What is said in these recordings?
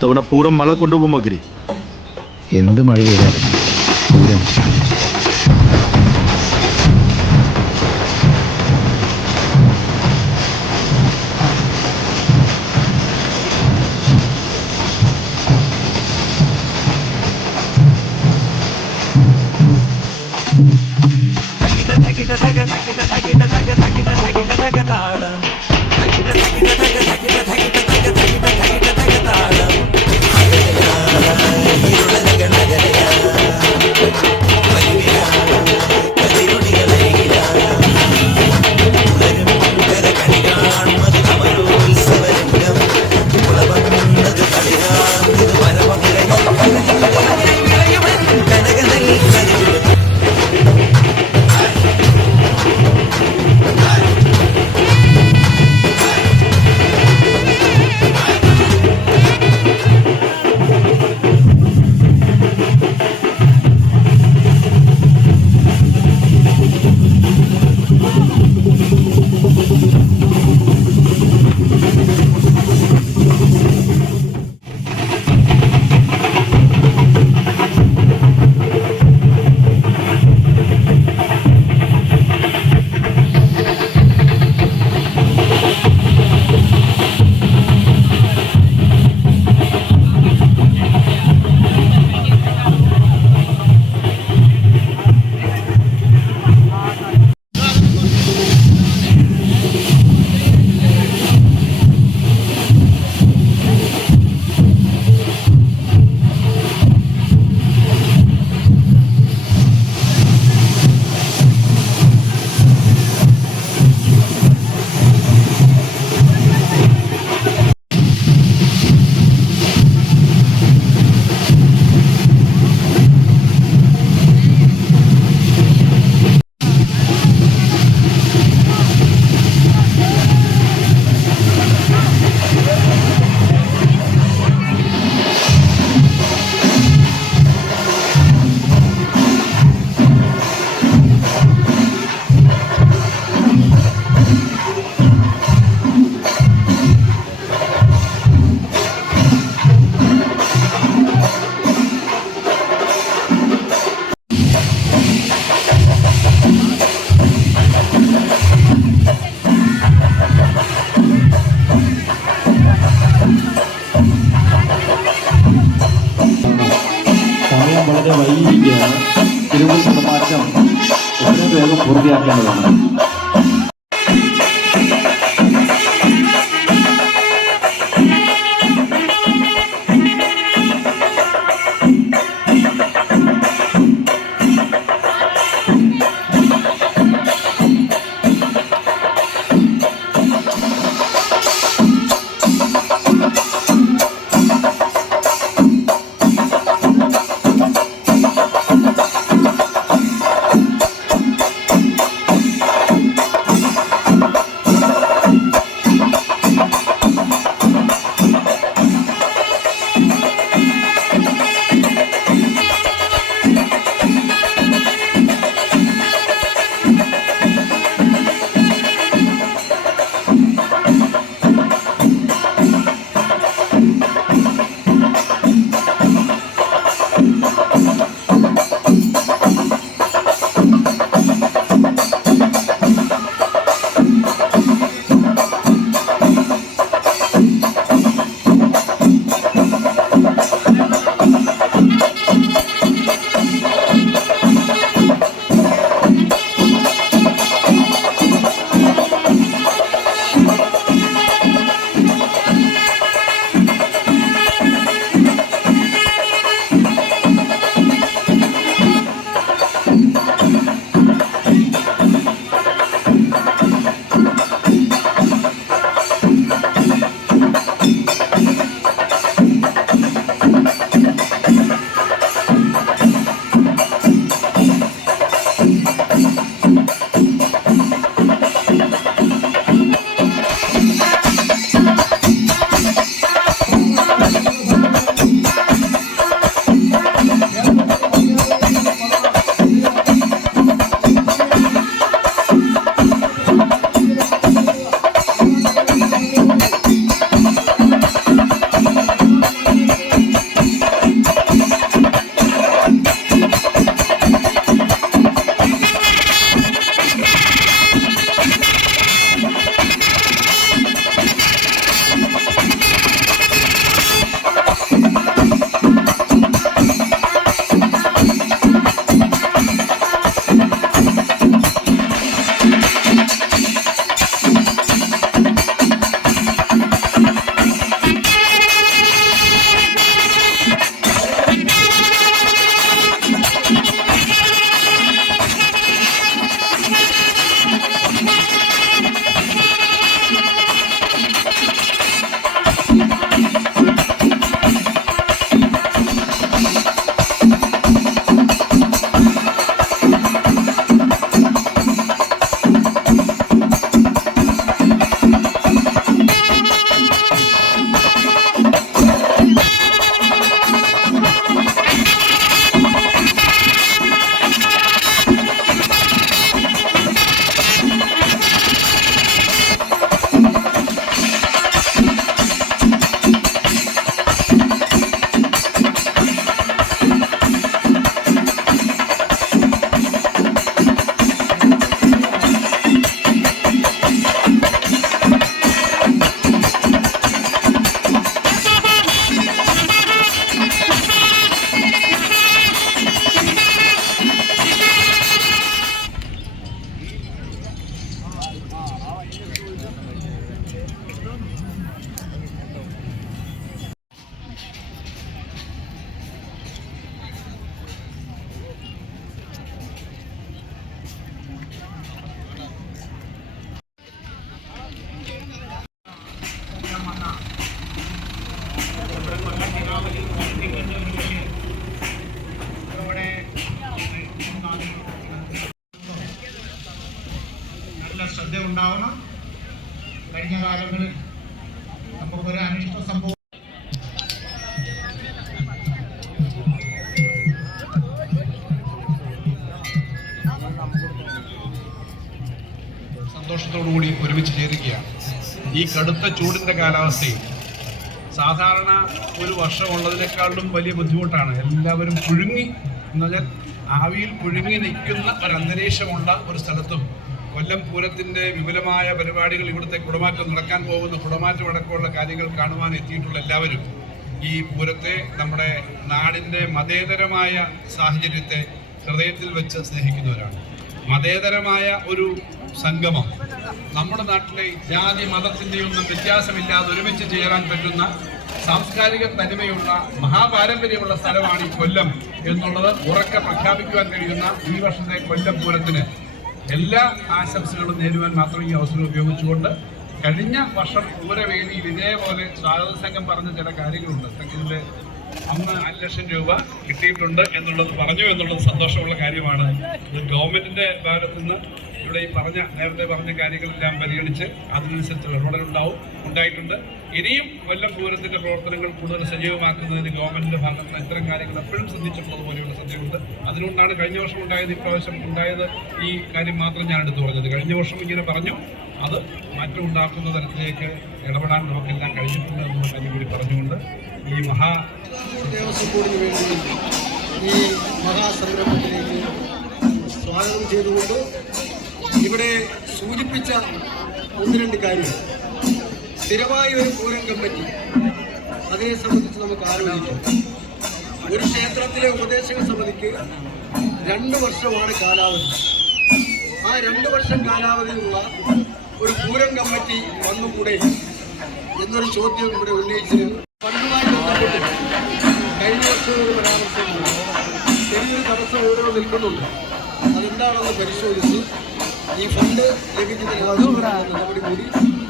ഇത്തവണ പൂരം മഴ കൊണ്ടുപോകും മകരി. എന്ത് മഴ പെയ്താലും പൂരം. സമയം വളരെ വൈകിയിരിക്കുകയാണ്. തിരുവനന്തപുരം മാറ്റം എത്രയും വേഗം പൂർത്തിയാക്കേണ്ടതാണ്. ഉണ്ടാവണം. കഴിഞ്ഞ കാലങ്ങളിൽ നമുക്കൊരു അനിഷ്ട സംഭവം സന്തോഷത്തോടുകൂടി ഒരുമിച്ച് ചേരുകയാണ്. ഈ കടുത്ത ചൂടിൻ്റെ കാലാവസ്ഥയിൽ സാധാരണ ഒരു വർഷമുള്ളതിനേക്കാളും വലിയ ബുദ്ധിമുട്ടാണ്. എല്ലാവരും പുഴുങ്ങി എന്ന് പറഞ്ഞാൽ ആവിയിൽ പുഴുങ്ങി നിൽക്കുന്ന ഒരു അന്തരീക്ഷമുള്ള ഒരു സ്ഥലത്തും കൊല്ലം പൂരത്തിൻ്റെ വിപുലമായ പരിപാടികൾ, ഇവിടുത്തെ കുടമാറ്റം നടക്കാൻ പോകുന്ന കുടമാറ്റം അടക്കമുള്ള കാര്യങ്ങൾ കാണുവാൻ എത്തിയിട്ടുള്ള എല്ലാവരും ഈ പൂരത്തെ, നമ്മുടെ നാടിൻ്റെ മതേതരമായ സാഹചര്യത്തെ ഹൃദയത്തിൽ വെച്ച് സ്നേഹിക്കുന്നവരാണ്. മതേതരമായ ഒരു സംഗമം നമ്മുടെ നാട്ടിലെ ജാതി മതത്തിൻ്റെയൊന്നും വ്യത്യാസമില്ലാതെ ഒരുമിച്ച് ചേരാൻ പറ്റുന്ന സാംസ്കാരിക തനിമയുള്ള മഹാപാരമ്പര്യമുള്ള സ്ഥലമാണ് ഈ കൊല്ലം എന്നുള്ളത് ഉറക്കെ പ്രഖ്യാപിക്കുവാൻ കഴിയുന്ന ഈ വർഷത്തെ കൊല്ലം പൂരത്തിന് എല്ലാ ആശംസകളും നേരുവാൻ മാത്രം ഈ അവസരം ഉപയോഗിച്ചുകൊണ്ട്, കഴിഞ്ഞ വർഷം പൂരവേദിയിൽ ഇതേപോലെ സ്വാഗത സംഘം പറഞ്ഞ ചില കാര്യങ്ങളുണ്ട്. സംഘത്തിൻ്റെ അന്ന് 5 ലക്ഷം രൂപ കിട്ടിയിട്ടുണ്ട് എന്നുള്ളത് പറഞ്ഞു എന്നുള്ളത് സന്തോഷമുള്ള കാര്യമാണ്. ഇത് ഗവൺമെന്റിന്റെ ഭാഗത്തു നിന്ന് ഇവിടെ ഈ നേരത്തെ പറഞ്ഞ കാര്യങ്ങളെല്ലാം പരിഗണിച്ച് അതിനനുസരിച്ച് ഉണ്ടായിട്ടുണ്ട്. ഇനിയും കൊല്ലം പൂരത്തിന്റെ പ്രവർത്തനങ്ങൾ കൂടുതൽ സജീവമാക്കുന്നതിന് ഗവൺമെന്റിന്റെ ഭാഗത്ത് നിന്ന് ഇത്തരം കാര്യങ്ങൾ എപ്പോഴും ശ്രദ്ധിച്ചിട്ടുള്ളത് പോലെയുള്ള ശ്രദ്ധയുണ്ട്. അതുകൊണ്ടാണ് കഴിഞ്ഞ വർഷം ഉണ്ടായത്, ഇപ്രാവശ്യം ഉണ്ടായത് ഈ കാര്യം മാത്രം ഞാൻ എടുത്തു പറഞ്ഞത്. കഴിഞ്ഞ വർഷം ഇങ്ങനെ പറഞ്ഞു, അത് മാറ്റം ഉണ്ടാക്കുന്ന തരത്തിലേക്ക് ഇടപെടാൻ നമുക്കെല്ലാം കഴിഞ്ഞിട്ടുണ്ട് എന്നുള്ള കാര്യം കൂടി പറഞ്ഞുകൊണ്ട് ഈ ദേവസ്വം ബോർഡിന് വേണ്ടി ഈ മഹാസംരംഭത്തിലേക്ക് സ്വാഗതം ചെയ്തുകൊണ്ട് ഇവിടെ സൂചിപ്പിച്ച 1-2 കാര്യങ്ങൾ, സ്ഥിരമായ ഒരു പൂരം കമ്മിറ്റി, അതിനെ സംബന്ധിച്ച് നമുക്ക് ആലോചിക്കാം. ഒരു ക്ഷേത്രത്തിലെ ഉപദേശക സമിതിക്ക് 2 വർഷമാണ് കാലാവധി. ആ 2 വർഷം കാലാവധിയുള്ള ഒരു പൂരം കമ്മിറ്റി വന്നുകൂടെ എന്നൊരു ചോദ്യം ഇവിടെ ഉന്നയിച്ചിരുന്നു. ഫണ്ടുമായി ബന്ധപ്പെട്ട് കഴിഞ്ഞ വർഷം ഒരു പരാമർശമുണ്ട്. ചെറിയൊരു തടസ്സം ഓരോ നിൽക്കുന്നുണ്ട്. അതെന്താണെന്ന് പരിശോധിച്ച് ഈ ഫണ്ട് ലഭിക്കുന്നതിന് ആവശ്യമായ നടപടി കൂടി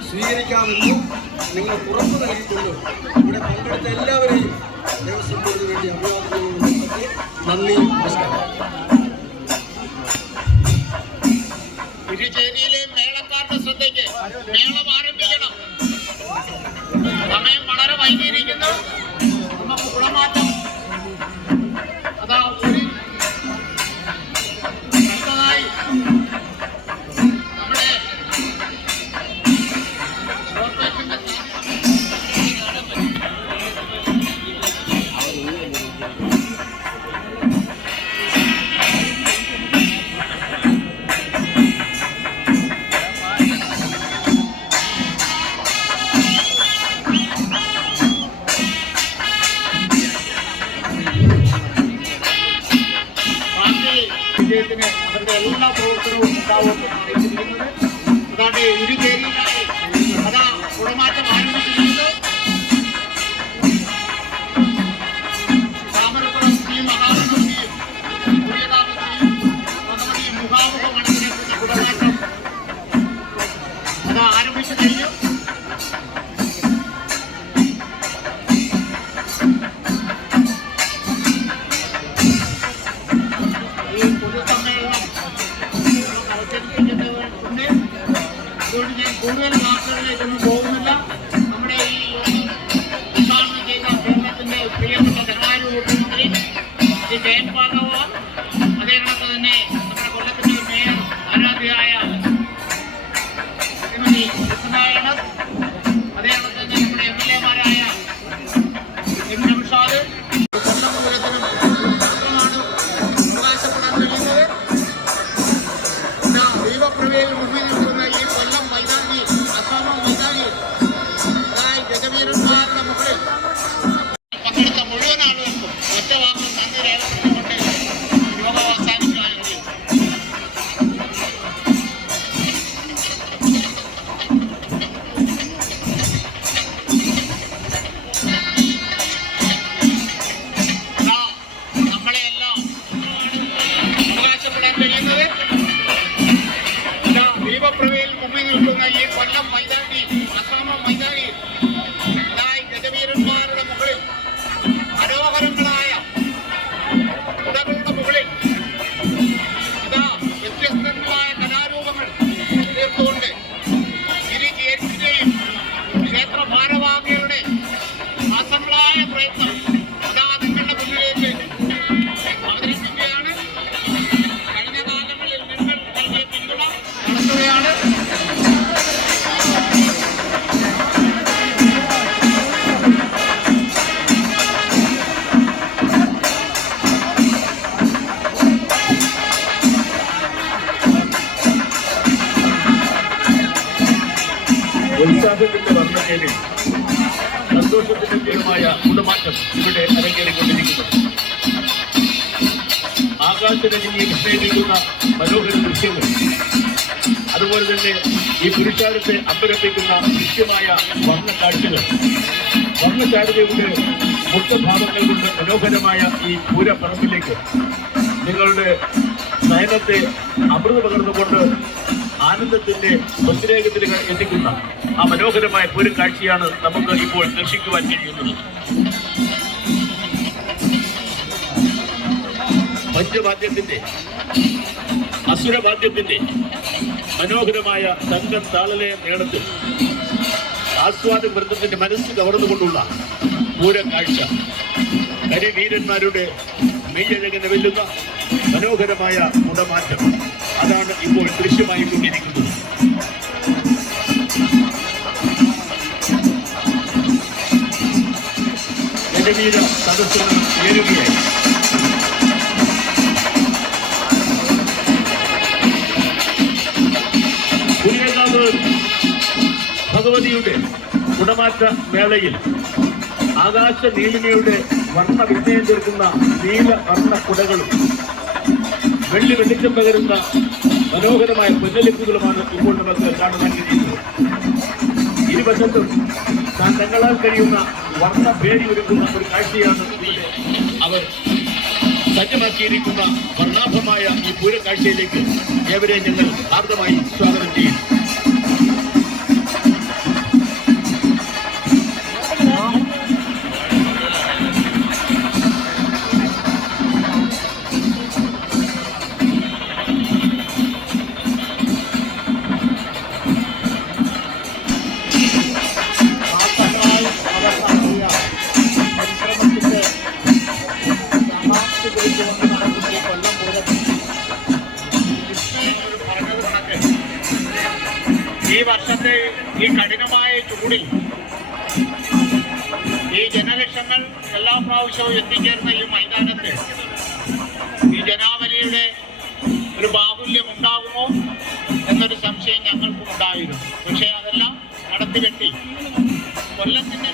സ്വീകരിക്കാമെന്നും നിങ്ങൾ ഉറപ്പ് നൽകിക്കൊണ്ട് ഇവിടെ പങ്കെടുത്ത എല്ലാവരെയും ദേവസ്വം ബോർഡിന് വേണ്ടി അഭിവാദ്യങ്ങളുണ്ട്. നന്ദി, നമസ്കാരം. തിരുച്ചേരിയിലെ മേളക്കാരുടെ ശ്രദ്ധയ്ക്ക് മേളം ആരംഭിക്കണം. സമയം വളരെ വൈകിയിരിക്കുന്നു. നമുക്ക് കുടമാറ്റം അതാ ഒരു അടുത്തതായി നമ്മുടെ കോർപ്പറേഷന്റെ വിജയത്തിന് അവരുടെ എല്ലാ പ്രവർത്തനവും ഉണ്ടാവുമെന്ന് അറിയിച്ചിരിക്കുന്നത്. അതാണ്ട് ഇരുചേരിയിലായി അതാ കുടമാറ്റം ആരംഭിച്ചിരിക്കുന്നത്. താമരക്കുളം ശ്രീ മഹാഗണപതിയും പുതിയതാമസിയും ഭഗവതി മുഖാമുഖ മണ്ഡലത്തിന്റെ കുടമാറ്റം അതാ ആരംഭിച്ചു കഴിഞ്ഞു. അതുകൊണ്ട് ഞാൻ കൂടുതൽ വാർത്തകളിലേക്കൊന്നും പോകുന്നില്ല. നമ്മുടെ ഈ ഉദ്ഘാടനം ചെയ്ത കേരളത്തിന്റെ പ്രിയപ്പെട്ട ധനകാര്യ മുഖ്യമന്ത്രി ശ്രീ ജയൻ ഭാഗവത്, അതേ കണക്ക് തന്നെ നമ്മുടെ കൊല്ലത്തിന്റെ മേയർ ആരാധ്യയായ ശ്രീമതി കൃഷ്ണനാരായണൻ, അതേ കണക്ക് തന്നെ നമ്മുടെ MLA-മാരായ എം നൗഷാദ്, കൊല്ലം പൂരത്തിനും മാത്രമാണ് അവകാശപ്പെടാൻ കഴിയുന്നത്. ദൈവപ്രവേയിൽ മുന്നിൽ നിൽക്കുന്ന ഈ കൊല്ലം മൈതാനി, അസാമ മൈതാനി ഗജവീരന്മാരുടെ മുകളിൽ പങ്കെടുത്ത മുഴുവൻ ആളുകൾക്കും ഒറ്റ വാക്കിൽ നന്ദി രേഖപ്പെടുത്തിക്കൊണ്ട് യോഗം അവസാനിക്കാൻ കഴിയും. ശക്തമായ പ്രയത്നം ഇതാ നിങ്ങളുടെ മുന്നിലേക്ക് അവതരിപ്പിക്കുകയാണ്. കഴിഞ്ഞ കാലങ്ങളിൽ നിങ്ങൾ നൽകിയ പിന്തുണ നടത്തുകയാണ്. ഉത്സാഹത്തിന്റെ വർണ്ണക്കേലിൽ സന്തോഷത്തിന്റെ തീരമായ കുടമാറ്റം ഇവിടെ അരങ്ങേറിക്കൊണ്ടിരിക്കുന്നത്. ആകാശരജനിയെ വിസ്മയിപ്പിക്കുന്ന മനോഹര ദൃശ്യങ്ങൾ, അതുപോലെ തന്നെ ഈ പുരുഷാരത്തെ അമ്പരപ്പിക്കുന്ന ദൃശ്യമായ വർണ്ണക്കാഴ്ചകൾ, വർണ്ണചാരുതയുടെ മുഖഭാവങ്ങളിൽ നിന്ന് മനോഹരമായ ഈ പൂരപ്പറമ്പിലേക്ക് നിങ്ങളുടെ നയനത്തെ അമൃത പകർന്നുകൊണ്ട് ആനന്ദത്തിന്റെ സ്വന്തരേഖത്തിലേക്ക് എത്തിക്കുന്ന ആ മനോഹരമായ പൂരക്കാഴ്ചയാണ് നമുക്ക് ഇപ്പോൾ ദർശിക്കുവാൻ കഴിയുന്നത്. പഞ്ചവാദ്യത്തിന്റെ അസുരവാദ്യത്തിന്റെ മനോഹരമായ തങ്കം താളലയ മേളത്തിൽ ആസ്വാദ വൃന്ദത്തിന്റെ മനസ്സ് കവർന്നുകൊണ്ടുള്ള പൂരക്കാഴ്ച, കരിവീരന്മാരുടെ മെയ്യഴകിനെ വെല്ലുന്ന മനോഹരമായ കുടമാറ്റം, അതാണ് ഇപ്പോൾ ദൃശ്യമായി കൊണ്ടിരിക്കുന്നത്. കരിവീര സദസ്സുകൾ ഉയരുകയായി. പുതിയകാവ് ഭഗവതിയുടെ കുടമാറ്റ മേളയിൽ ആകാശ നീലിമയുടെ വർണ്ണ വിസ്മയം തീർക്കുന്ന നീല വർണ്ണ കുടകളും വെള്ളി വെളിച്ചം പകരുന്ന മനോഹരമായ പൊന്നലിപ്പുകളുമാണ് ഇപ്പോൾ നമുക്ക് കാണുവാൻ കഴിയുന്നത്. ഇരുവശത്തും തങ്ങളാൽ കഴിയുന്ന വർണ്ണ പേരി ഒരുക്കുന്ന ഒരു കാഴ്ചയാണ് ഇവിടെ അവർ സജ്ജമാക്കിയിരിക്കുന്ന വർണ്ണാഭമായ ഈ പൂരക്കാഴ്ചയിലേക്ക് ഏവരെ ഞങ്ങൾ ഹാർദമായി സ്വാഗതം ചെയ്യുന്നു. ഈ വർഷത്തെ ഈ കഠിനമായ ചൂടിൽ ഈ ജനലക്ഷങ്ങൾ എല്ലാ പ്രാവശ്യവും എത്തിച്ചേർന്ന ഈ മൈതാനത്ത് ഈ ജനാവലിയുടെ ഒരു ബാഹുല്യം ഉണ്ടാകുമോ എന്നൊരു സംശയം ഞങ്ങൾക്കും ഉണ്ടായിരുന്നു. പക്ഷേ അതെല്ലാം നടത്തിവെട്ടി കൊല്ലത്തിന്റെ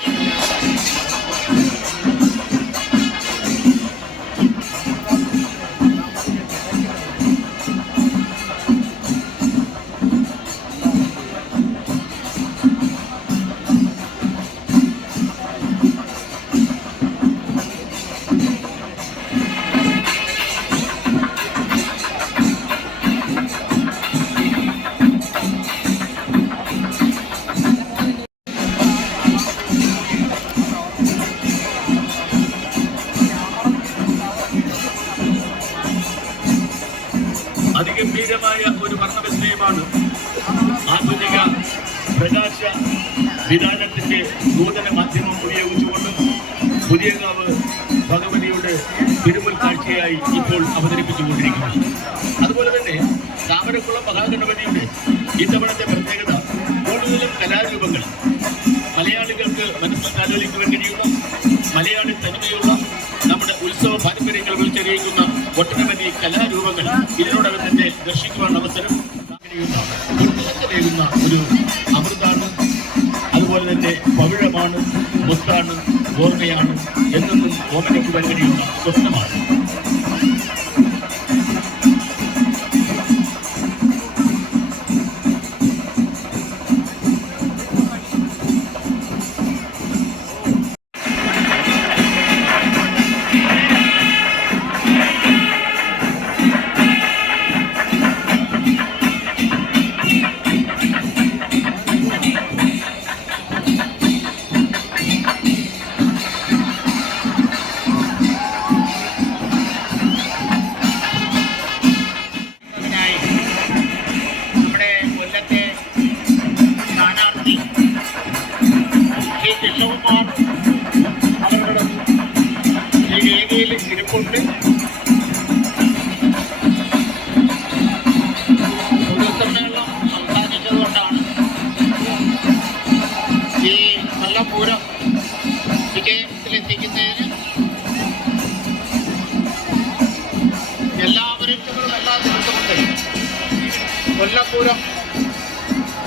അതിഗംഭീരമായ ഒരു വർണ്ണവിസ്മയമാണ് ആധുനിക പ്രകാശ വിധാനത്തിന്റെ നൂതന മാധ്യമം ഉപയോഗിച്ചുകൊണ്ട് പുതിയകാവ് ഭഗവതിയുടെ തിരുമുൽ കാഴ്ചയായി ഇപ്പോൾ അവതരിപ്പിച്ചുകൊണ്ടിരിക്കുന്നത്. അതുപോലെ തന്നെ താമരക്കുളം മഹാഗണപതിയുടെ ഇത്തവണത്തെ പ്രത്യേകത കൂടുതലും കലാരൂപങ്ങൾ, മലയാളികൾക്ക് മനസ്സിൽ ആലോചിക്കുവാൻ കഴിയുന്ന മലയാളി തനിമയുള്ള നമ്മുടെ ഉത്സവ പാരമ്പര്യങ്ങൾ വിളിച്ചറിയിക്കുന്ന ഒട്ടനവധി കലാരൂപങ്ങൾ ഇതിനോടകം തന്നെ ദർശിക്കുവാൻ അവസരം കഴിയുന്ന ഒരു അമൃതാണ്. അതുപോലെ തന്നെ പവിഴമാണ്, മുത്താണ്, ഓർമ്മയാണ്, എന്നെന്നും ഓമനിക്കുവാൻ കഴിയുന്ന സ്വപ്നമാണ്. വേദിയിൽ ഇരിപ്പുണ്ട്. പൊതുസമ്മേളനം അവസാനിച്ചതുകൊണ്ടാണ് ഈ കൊല്ലപ്പൂരം വിജയത്തിലെത്തിക്കുന്നതിന് എല്ലാവരും എല്ലാ ദിവസമുണ്ട്. കൊല്ലപ്പൂരം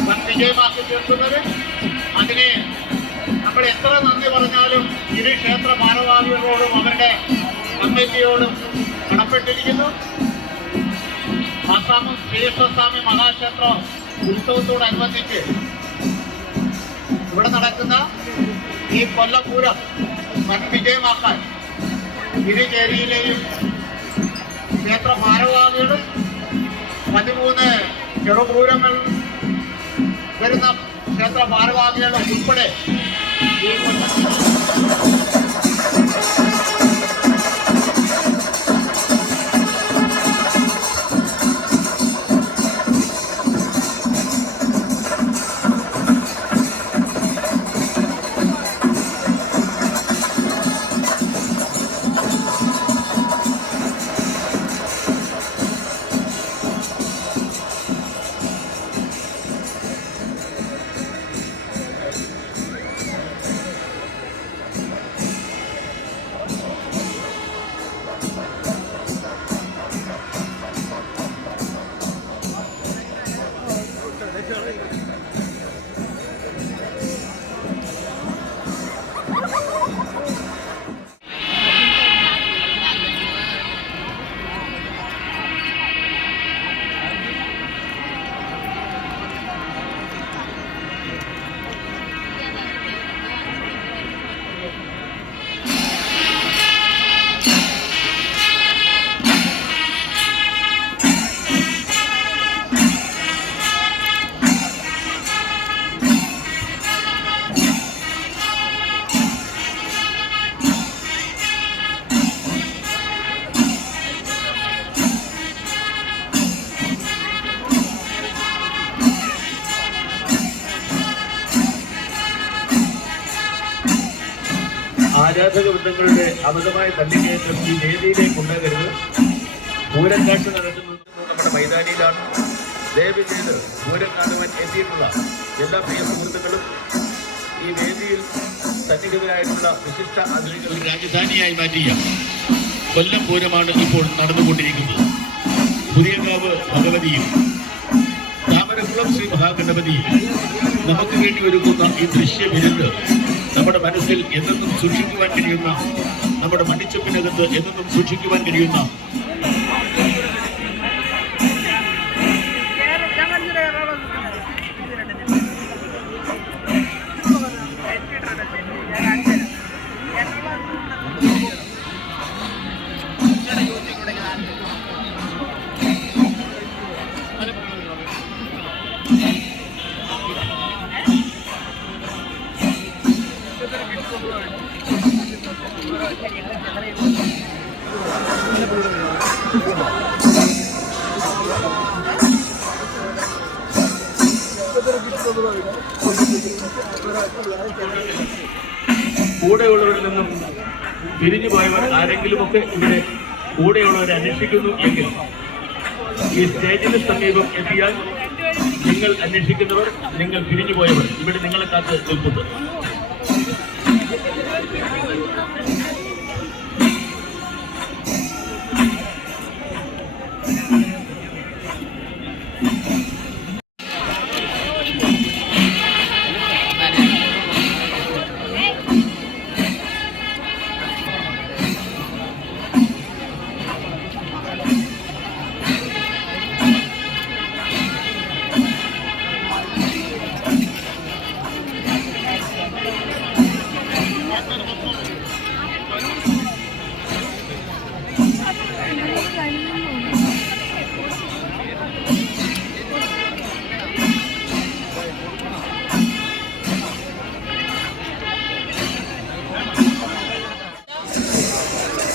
വൻ വിജയമാക്കി തീർക്കുന്നത് അതിന് നമ്മൾ എത്ര നന്ദി പറഞ്ഞാലും ഇരു ക്ഷേത്ര ഭാരവാഹികളോടും അവരുടെ കമ്മിറ്റിയോടും കടപ്പെട്ടിരിക്കുന്നു. ആസാമം ശ്രീകൃഷ്ണസ്വാമി മഹാക്ഷേത്ര ഉത്സവത്തോടനുബന്ധിച്ച് ഇവിടെ നടക്കുന്ന ഈ കൊല്ലപ്പൂരം വൻ വിജയമാക്കാൻ ഇരു ചേരിയിലെയും ക്ഷേത്ര ഭാരവാഹികളും 13 ചെറുപൂരങ്ങൾ വരുന്ന ക്ഷേത്ര ഭാരവാഹികളും ഉൾപ്പെടെ ഈ ആരാധക വൃന്ദങ്ങളുടെ അമിതമായ തള്ളിക്കയറ്റം ഈ വേദിയിലേക്ക് ഉണ്ടാകരുത്. പൂരം കാഴ്ച നടക്കുന്നത് നമ്മുടെ മൈതാനിയിലാണ്. ദയവ് ചെയ്ത് പൂരം കാണുവാൻ എത്തിയിട്ടുള്ള എല്ലാ പ്രിയ സുഹൃത്തുക്കളും ഈ വേദിയിൽ സന്നിഹിതരായിട്ടുള്ള വിശിഷ്ട അതിഥികൾ രാജധാനിയായി മാറ്റിയ കൊല്ലം പൂരമാണ് ഇപ്പോൾ നടന്നുകൊണ്ടിരിക്കുന്നത്. പുതിയകാവ് ഭഗവതിയും താമരക്കുളം ശ്രീ മഹാഗണപതിയും നമുക്ക് വേണ്ടി ഒരുക്കുന്ന ഈ ദൃശ്യവിരുന്ന് നമ്മുടെ മനസ്സിൽ എന്നെന്നും സൂക്ഷിക്കുവാൻ കഴിയുന്ന, നമ്മുടെ മണിച്ചപ്പിനകത്ത് എന്നെന്നും സൂക്ഷിക്കുവാൻ കഴിയുന്ന കൂടെയുള്ളവരിൽ നിന്നും പിരിഞ്ഞു പോയവർ ആരെങ്കിലുമൊക്കെ ഇവിടെ കൂടെയുള്ളവരെ അന്വേഷിക്കുന്നു എങ്കിൽ ഈ സ്റ്റേജിന് സമീപം എത്തിയാൽ നിങ്ങൾ അന്വേഷിക്കുന്നവർ, നിങ്ങൾ പിരിഞ്ഞു പോയവർ ഇവിടെ നിങ്ങളെ കാത്ത് നിൽക്കുന്നു.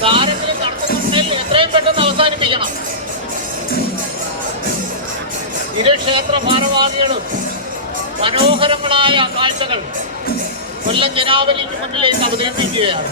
ആരെങ്കിലും നടത്തുന്നുണ്ടെങ്കിൽ എത്രയും പെട്ടെന്ന് അവസാനിപ്പിക്കണം. ഇരു ക്ഷേത്ര ഭാരവാഹികളും മനോഹരങ്ങളായ കാഴ്ചകൾ കൊല്ലം ജനാവലിക്ക് മുന്നിലേക്ക് അവതരിപ്പിക്കുകയാണ്.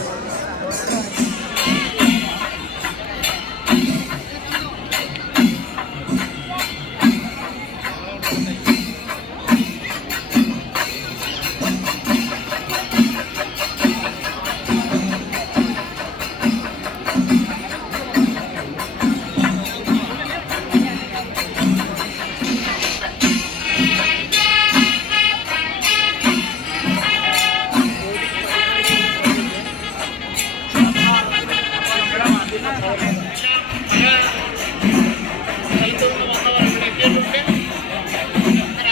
സ്ഥലത്തു നിന്ന് വന്നവർ ഇവിടെ എത്തിയിട്ടുണ്ട്.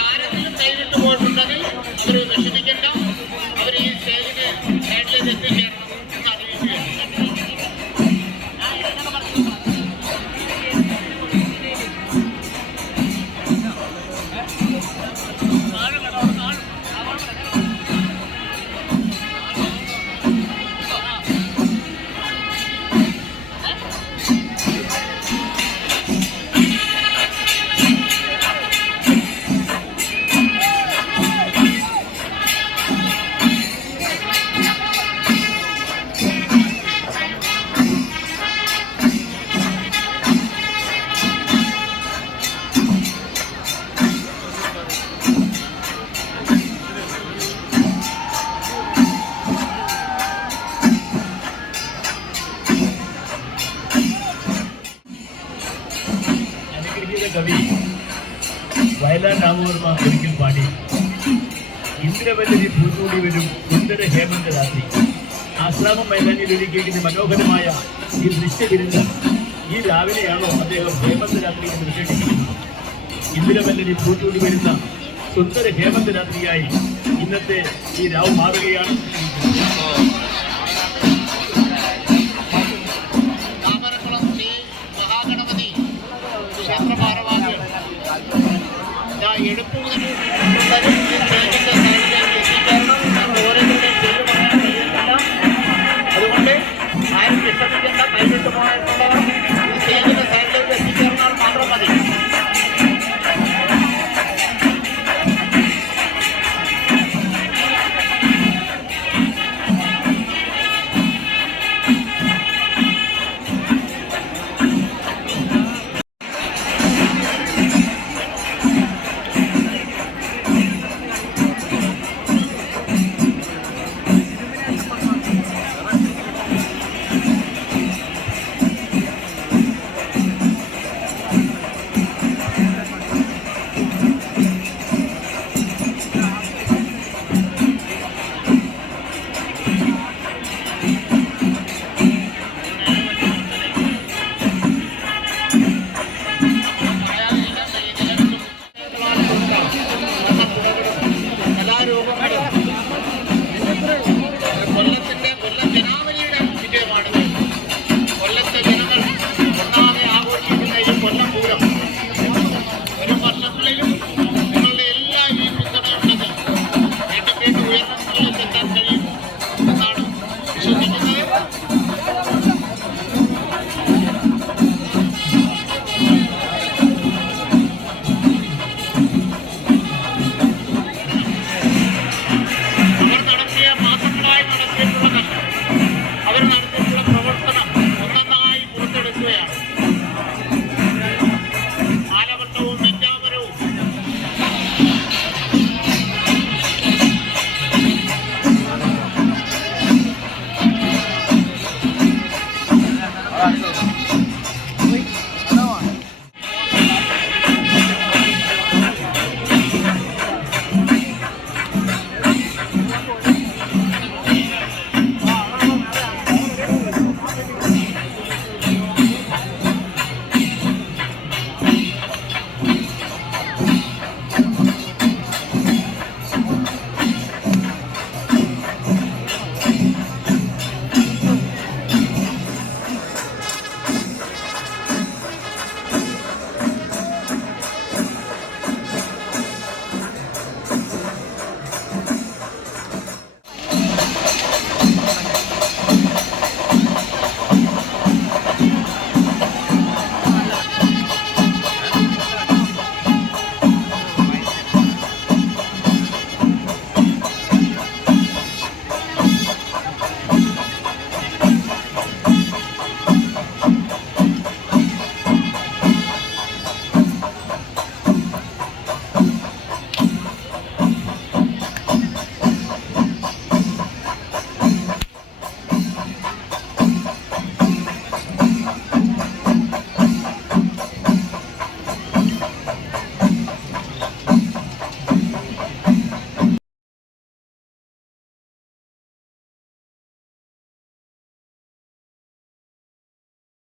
ആരെങ്കിലും കൈവിട്ട് പോയിട്ടുണ്ടെങ്കിൽ അവർ വിഷമിക്കേണ്ട, അവർ ഈ സ്റ്റേജിന് സൈഡിലേക്ക് എത്തിച്ചേരണം എന്ന് അറിയിക്കുകയാണ്. അനുഗ്രഹീത കവി വയലാർ രാമവർമ്മ ഒരിക്കൽ പാടി, ഇന്ദ്രവല്ലരി പൂച്ചൂടി വരും സുന്ദര ഹേമന്ത രാത്രി. ആശ്രാമം മൈതാനിയിൽ ഒരുക്കിയിരിക്കുന്ന മനോഹരമായ ഈ ദൃശ്യവിരുന്ന് ഈ രാവിലെയാണോ അദ്ദേഹം ഹേമന്ത രാത്രി എന്ന് വിശേഷിപ്പിക്കുന്നത്? ഇന്ദ്രവല്ലരി പൂച്ചൂടി വരുന്ന സുന്ദര ഹേമന്ത രാത്രിയായി ഇന്നത്തെ ഈ രാവ് മാറുകയാണ്.